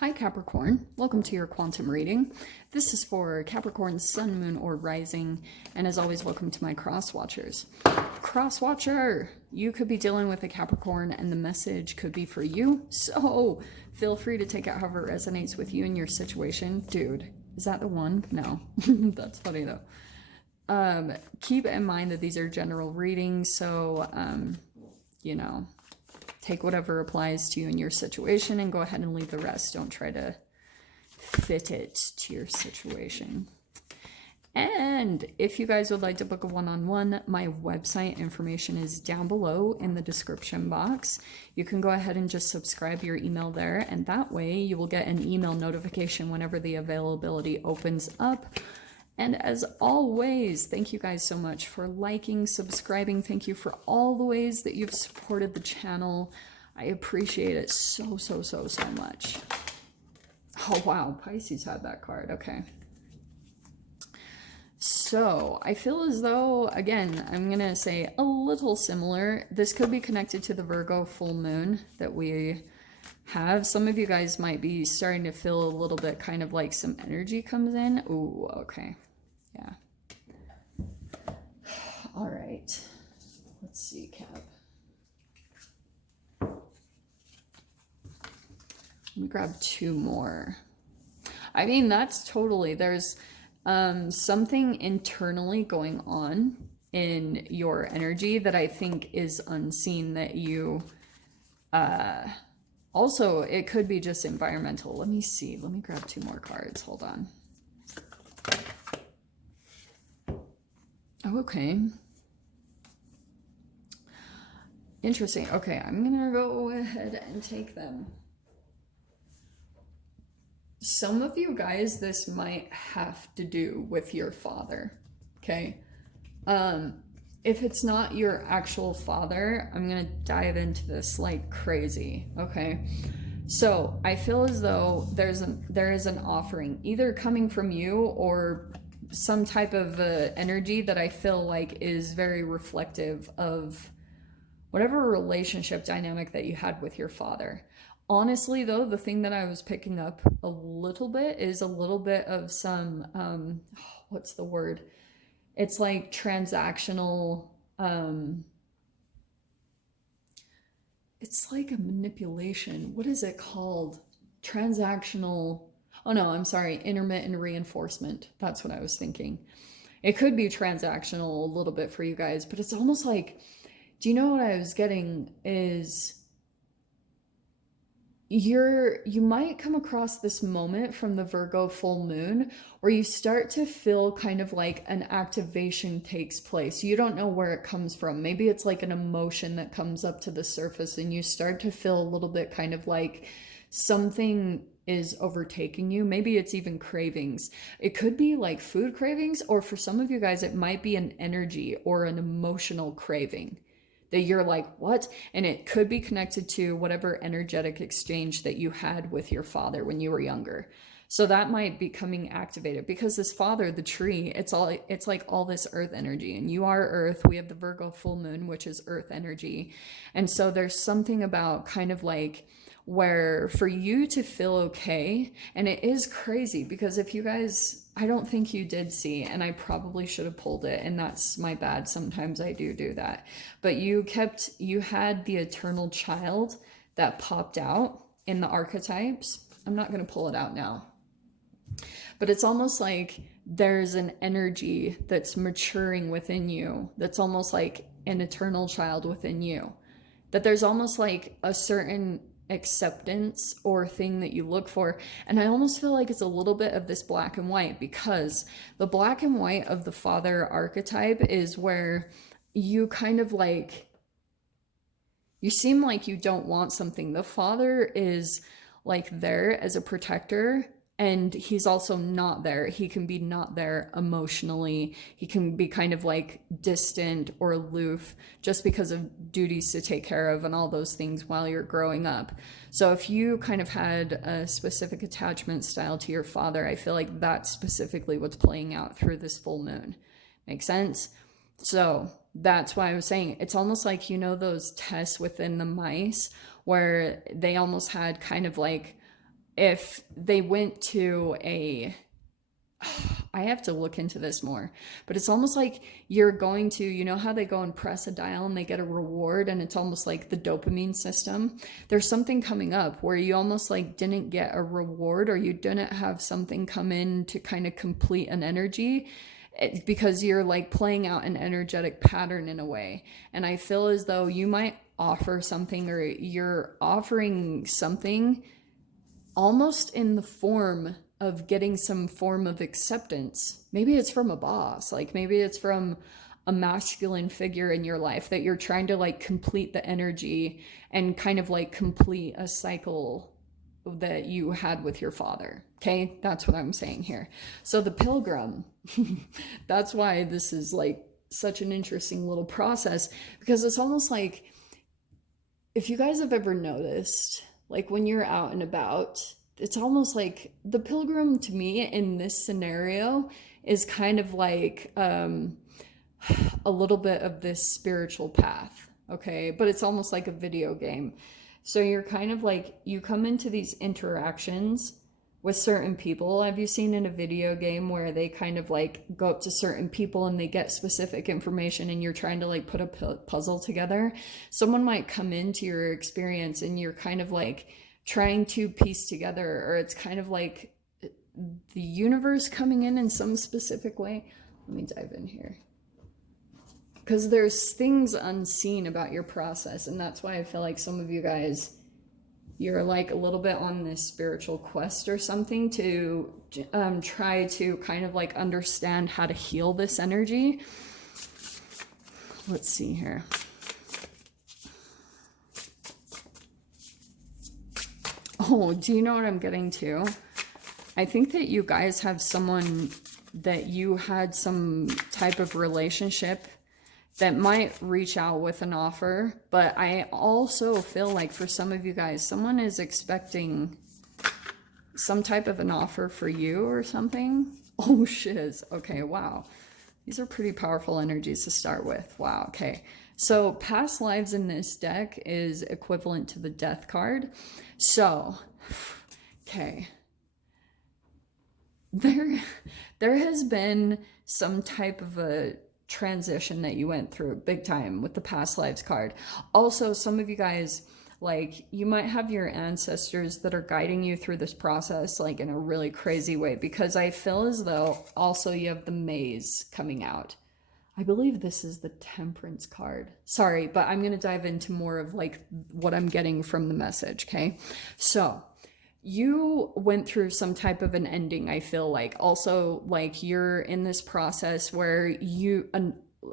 Hi Capricorn, welcome to your quantum reading. This is for Capricorn, Sun, Moon, or Rising, and as always, welcome to my cross watchers. Cross watcher, you could be dealing with a Capricorn and the message could be for you, so feel free to take it however it resonates with you and your situation. Dude, is that the one? No, that's funny though. Keep in mind that these are general readings, so, take whatever applies to you and your situation and go ahead and leave the rest. Don't try to fit it to your situation. And if you guys would like to book a one-on-one, my website information is down below in the description box. You can go ahead and just subscribe your email there, and that way you will get an email notification whenever the availability opens up. And as always, thank you guys so much for liking, subscribing. Thank you for all the ways that you've supported the channel. I appreciate it so much. Oh, wow. Pisces had that card. Okay. So I feel as though, again, I'm going to say a little similar. This could be connected to the Virgo full moon that we have. Some of you guys might be starting to feel a little bit kind of like some energy comes in. Ooh, okay. Yeah. All right. Let's see, Cap. Let me grab two more. I mean, that's totally, there's something internally going on in your energy that I think is unseen that you, also, it could be just environmental. Let me see. Let me grab two more cards. Hold on. Oh, okay. Interesting. Okay, I'm gonna go ahead and take them. Some of you guys, this might have to do with your father, okay? If it's not your actual father, I'm gonna dive into this like crazy, okay? So I feel as though there is an offering either coming from you or some type of energy that I feel like is very reflective of whatever relationship dynamic that you had with your father. Honestly, though, the thing that I was picking up a little bit is a little bit of some, what's the word? It's like transactional, it's like a manipulation. What is it called? Transactional. Oh no, I'm sorry. Intermittent reinforcement. That's what I was thinking. It could be transactional a little bit for you guys, but it's almost like, do you know what I was getting is you might come across this moment from the Virgo full moon where you start to feel kind of like an activation takes place. You don't know where it comes from. Maybe it's like an emotion that comes up to the surface and you start to feel a little bit kind of like something is overtaking you. Maybe it's even cravings. It could be like food cravings, or for some of you guys, it might be an energy or an emotional craving that you're like, what? And it could be connected to whatever energetic exchange that you had with your father when you were younger. So that might be coming activated because this father, the tree, it's like all this earth energy, and you are earth. We have the Virgo full moon, which is earth energy. And so there's something about kind of like where for you to feel okay, and it is crazy because if you guys, I don't think you did see, and I probably should have pulled it, and that's my bad. Sometimes I do that. But you had the eternal child that popped out in the archetypes. I'm not going to pull it out now. But it's almost like there's an energy that's maturing within you. That's almost like an eternal child within you. That there's almost like a certain acceptance or thing that you look for. And I almost feel like it's a little bit of this black and white, because the black and white of the father archetype is where you kind of like, you seem like you don't want something. The father is like there as a protector, and he's also not there. He can be not there emotionally. He can be kind of like distant or aloof just because of duties to take care of and all those things while you're growing up. So if you kind of had a specific attachment style to your father, I feel like that's specifically what's playing out through this full moon. Make sense? So that's why I was saying it's almost like, you know, those tests within the mice where they almost had kind of like if they went to I have to look into this more, but it's almost like you're going to, you know how they go and press a dial and they get a reward, and it's almost like the dopamine system. There's something coming up where you almost like didn't get a reward, or you didn't have something come in to kind of complete an energy, because you're like playing out an energetic pattern in a way. And I feel as though you might offer something, or you're offering something almost in the form of getting some form of acceptance. Maybe it's from a boss, like maybe it's from a masculine figure in your life that you're trying to like complete the energy and kind of like complete a cycle that you had with your father. Okay, that's what I'm saying here. So the pilgrim, that's why this is like such an interesting little process, because it's almost like, if you guys have ever noticed, like when you're out and about, it's almost like the pilgrim to me in this scenario is kind of like a little bit of this spiritual path, okay? But it's almost like a video game. So you're kind of like, you come into these interactions with certain people. Have you seen in a video game where they kind of like go up to certain people and they get specific information, and you're trying to like put a puzzle together? Someone might come into your experience and you're kind of like trying to piece together, or it's kind of like the universe coming in some specific way. Let me dive in here, because there's things unseen about your process, and that's why I feel like some of you guys, you're like a little bit on this spiritual quest or something to try to kind of like understand how to heal this energy. Let's see here. Oh, do you know what I'm getting to? I think that you guys have someone that you had some type of relationship that might reach out with an offer, but I also feel like for some of you guys, someone is expecting some type of an offer for you or something. Oh, shiz. Okay, wow. These are pretty powerful energies to start with. Wow, okay. So past lives in this deck is equivalent to the death card. So, okay. There has been some type of a transition that you went through big time with the past lives card. Also, some of you guys, like, you might have your ancestors that are guiding you through this process, like in a really crazy way, because I feel as though also you have the maze coming out. I believe this is the Temperance card. Sorry, but I'm going to dive into more of like what I'm getting from the message, okay? So you went through some type of an ending, I feel like. Also, like, you're in this process where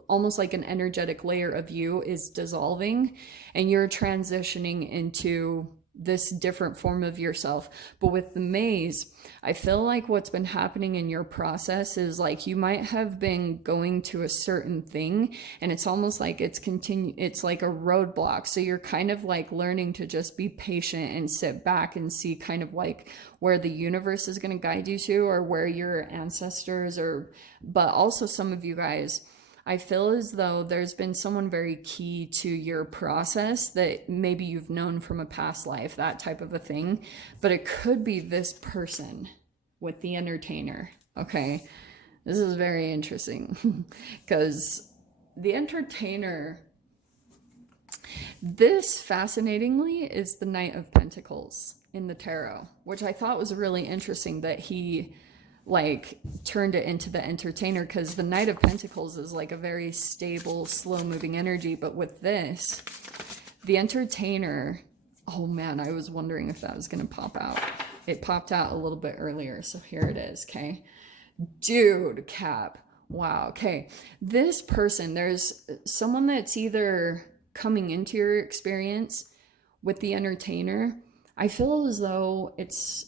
almost like an energetic layer of you is dissolving, and you're transitioning into this different form of yourself. But with the maze, I feel like what's been happening in your process is like you might have been going to a certain thing, and it's almost like it's like a roadblock. So you're kind of like learning to just be patient and sit back and see kind of like where the universe is going to guide you to, or where your ancestors but also some of you guys, I feel as though there's been someone very key to your process that maybe you've known from a past life, that type of a thing. But it could be this person with the entertainer. Okay, this is very interesting because the entertainer, this fascinatingly is the Knight of Pentacles in the tarot, which I thought was really interesting that he like turned it into the entertainer, because the Knight of Pentacles is like a very stable, slow moving energy. But with this, the entertainer, oh man, I was wondering if that was going to pop out. It popped out a little bit earlier, so here it is. Okay, dude, Cap, wow. Okay, this person, there's someone that's either coming into your experience with the entertainer. I feel as though it's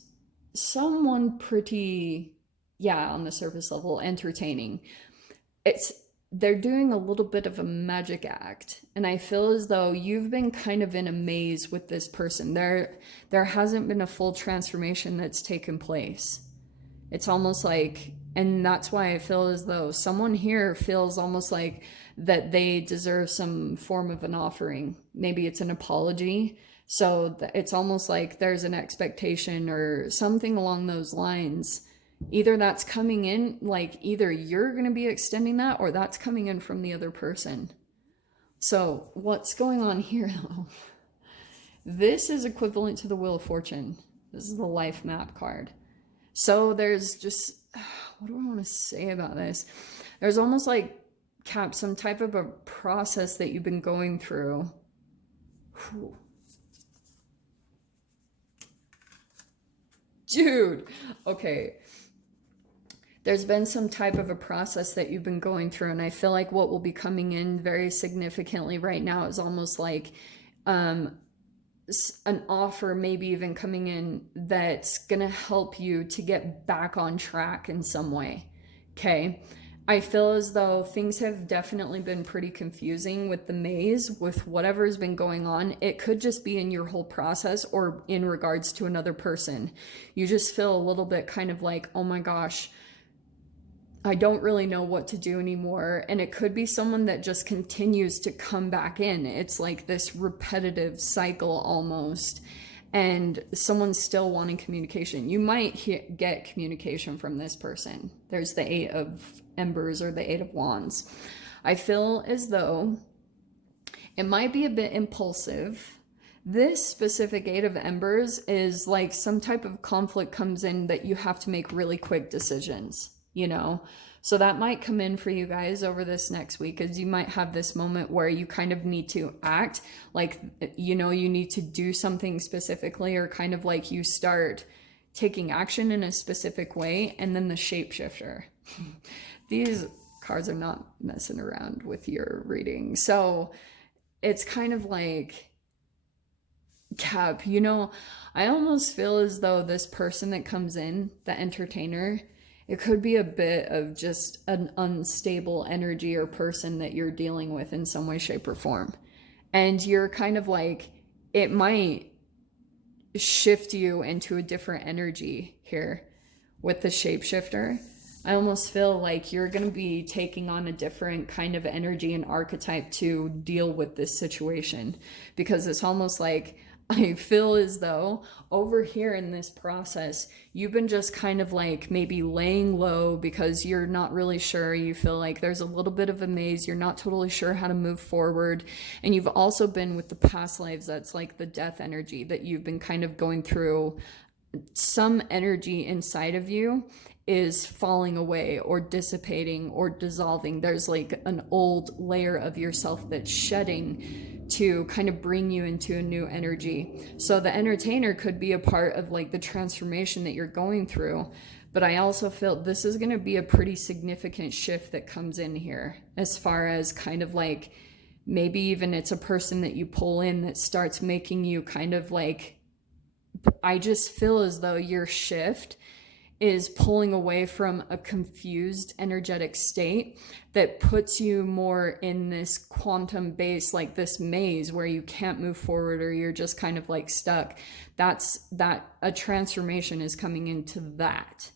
someone pretty, yeah, on the surface level, entertaining. They're doing a little bit of a magic act, and I feel as though you've been kind of in a maze with this person. There hasn't been a full transformation that's taken place. It's almost like, and that's why I feel as though someone here feels almost like that they deserve some form of an offering. Maybe it's an apology So it's almost like there's an expectation or something along those lines. Either that's coming in, like either you're going to be extending that or that's coming in from the other person. So what's going on here though? This is equivalent to the Wheel of Fortune. This is the life map card. So there's just, what do I want to say about this? There's almost like, Cap, some type of a process that you've been going through. Whew. Dude, okay. There's been some type of a process that you've been going through, and I feel like what will be coming in very significantly right now is almost like an offer, maybe even coming in, that's gonna help you to get back on track in some way. Okay. I feel as though things have definitely been pretty confusing with the maze, with whatever's been going on. It could just be in your whole process or in regards to another person. You just feel a little bit kind of like, oh my gosh, I don't really know what to do anymore. And it could be someone that just continues to come back in. It's like this repetitive cycle almost. And someone's still wanting communication. You might get communication from this person. There's the 8 of Embers or the 8 of Wands. I feel as though it might be a bit impulsive. This specific 8 of Embers is like some type of conflict comes in that you have to make really quick decisions, you know? So that might come in for you guys over this next week, as you might have this moment where you kind of need to act like, you know, you need to do something specifically, or kind of like you start taking action in a specific way. And then the shapeshifter. These cards are not messing around with your reading. So it's kind of like, Cap, you know, I almost feel as though this person that comes in, the entertainer, it could be a bit of just an unstable energy or person that you're dealing with in some way, shape, or form. And you're kind of like, it might shift you into a different energy here with the shapeshifter. I almost feel like you're going to be taking on a different kind of energy and archetype to deal with this situation, because it's almost like, I feel as though over here in this process, you've been just kind of like maybe laying low because you're not really sure. You feel like there's a little bit of a maze. You're not totally sure how to move forward. And you've also been with the past lives. That's like the death energy that you've been kind of going through. Some energy inside of you is falling away or dissipating or dissolving. There's like an old layer of yourself that's shedding to kind of bring you into a new energy. So the entertainer could be a part of like the transformation that you're going through. But I also feel this is going to be a pretty significant shift that comes in here, as far as kind of like, maybe even it's a person that you pull in that starts making you kind of like, I just feel as though your shift is pulling away from a confused energetic state that puts you more in this quantum base, like this maze where you can't move forward or you're just kind of like stuck. That's a transformation is coming into that.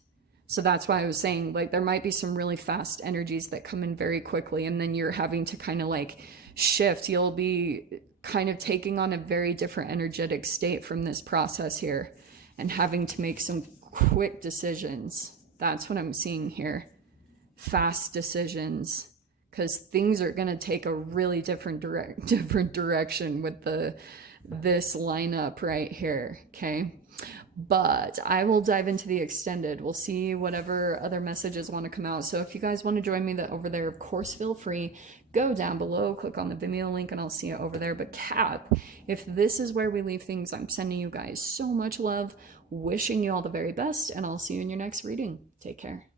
So that's why I was saying, like, there might be some really fast energies that come in very quickly, and then you're having to kind of like shift. You'll be kind of taking on a very different energetic state from this process here and having to make some quick decisions. That's what I'm seeing here. Fast decisions, because things are going to take a really different direction with this lineup right here. Okay. But I will dive into the extended. We'll see whatever other messages want to come out. So if you guys want to join me over there, of course, feel free. Go down below, click on the Vimeo link, and I'll see you over there. But Cap, if this is where we leave things, I'm sending you guys so much love, wishing you all the very best, and I'll see you in your next reading. Take care.